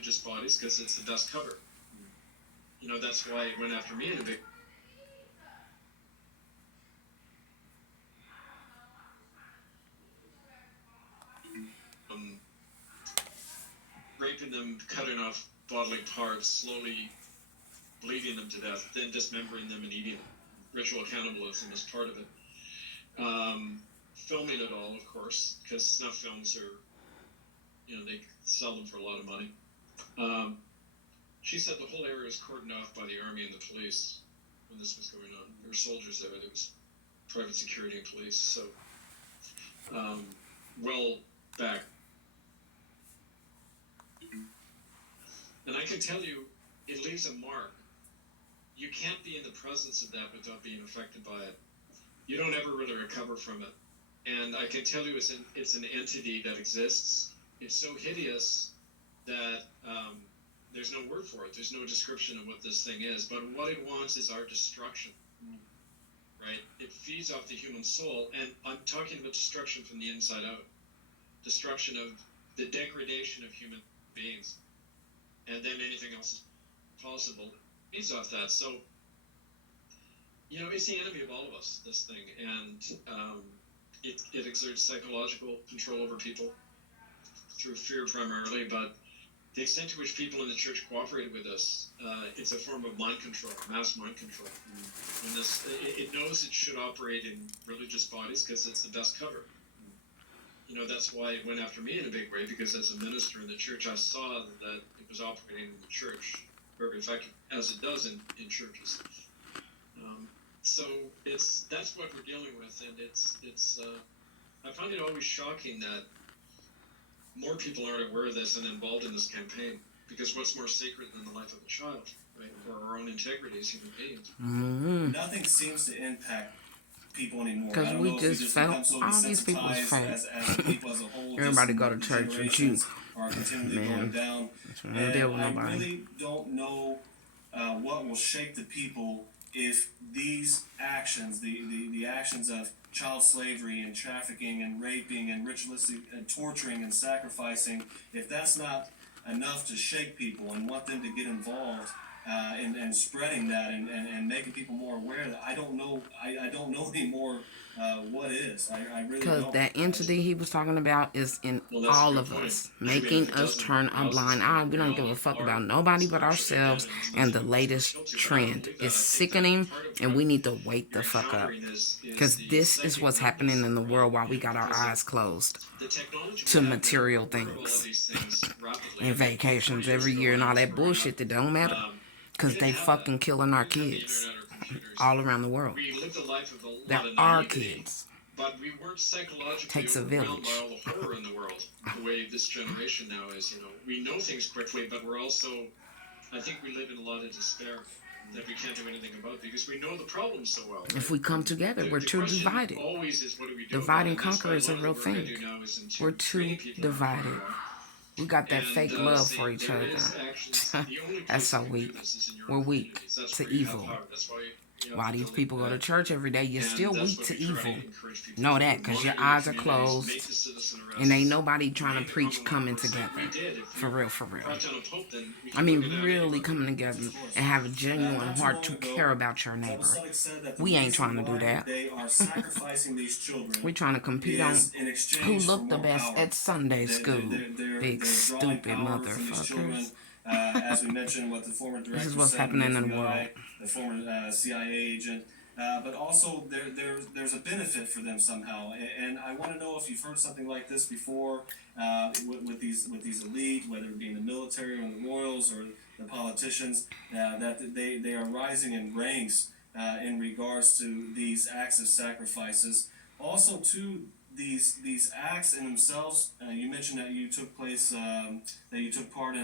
religious bodies because it's the best cover. You know, that's why it went after me in a big. Raping them, cutting off bodily parts, slowly bleeding them to death, then dismembering them and eating them. Ritual cannibalism is part of it. Filming it all, of course, because snuff films are, you know, they sell them for a lot of money. She said the whole area was cordoned off by the army and the police when this was going on. There were soldiers there. There was private security and police. So, well back. And I can tell you, it leaves a mark. You can't be in the presence of that without being affected by it. You don't ever really recover from it. And I can tell you it's an entity that exists. It's so hideous that there's no word for it. There's no description of what this thing is. But what it wants is our destruction, right? It feeds off the human soul. And I'm talking about destruction from the inside out. Destruction of the degradation of human beings. And then anything else is possible. It feeds off that. So, you know, it's the enemy of all of us, this thing. And it exerts psychological control over people through fear primarily, but the extent to which people in the church cooperated with us, it's a form of mind control, mass mind control. And it knows it should operate in religious bodies because it's the best cover. You know, that's why it went after me in a big way, because as a minister in the church, I saw that it was operating in the church very effective, as it does in churches. So that's what we're dealing with, and it's I find it always shocking that more people aren't aware of this and involved in this campaign, because what's more sacred than the life of a child, right, or our own integrity as human beings? Mm-hmm. Nothing seems to impact people anymore. Because we just felt so all these people was fake. as people as a whole. Everybody go to church with you. Are continually going down. And deal with I nobody. really don't know what will shake the people if these actions, the actions of child slavery and trafficking and raping and ritualistic and torturing and sacrificing, if that's not enough to shake people and want them to get involved in spreading that and making people more aware that I don't know anymore what is. I really don't. Because that entity he was talking about is in all of us, making us turn a blind eye. We don't give a fuck about nobody but ourselves and the latest trend. It's sickening, and we need to wake the fuck up. Because this is what's happening in the world while we got our eyes closed to material things and vacations every year and all that bullshit that don't matter. Because they fucking killing our kids all around the world. They're our kids. But we weren't psychologically Takes a overwhelmed village. by all the horror in the world, the way this generation now is. You know, we know things quickly, but we're also, I think we live in a lot of despair that we can't do anything about because we know the problem so well. If we come together, we're too divided. Always is, what do we do Divide about it? and conquer is a real thing. We're too divided. We got that fake love for each other. That's so weak. We're weak to evil. Why these people go to church every day, you're still weak to evil. Know that, because your eyes are closed and ain't nobody trying to preach coming together. For real, for real. I mean, really coming together and have a genuine heart to care about your neighbor. We ain't trying to do that. We're trying to compete on who looked the best at Sunday school. Big stupid motherfuckers. As we mentioned, what the former director This is what's said happening in the world. The former CIA agent, but also there's a benefit for them somehow. And I want to know if you've heard something like this before with these elite, whether it be in the military or the royals or the politicians, that they are rising in ranks in regards to these acts of sacrifices. Also, too, these acts in themselves. You mentioned that you took part in.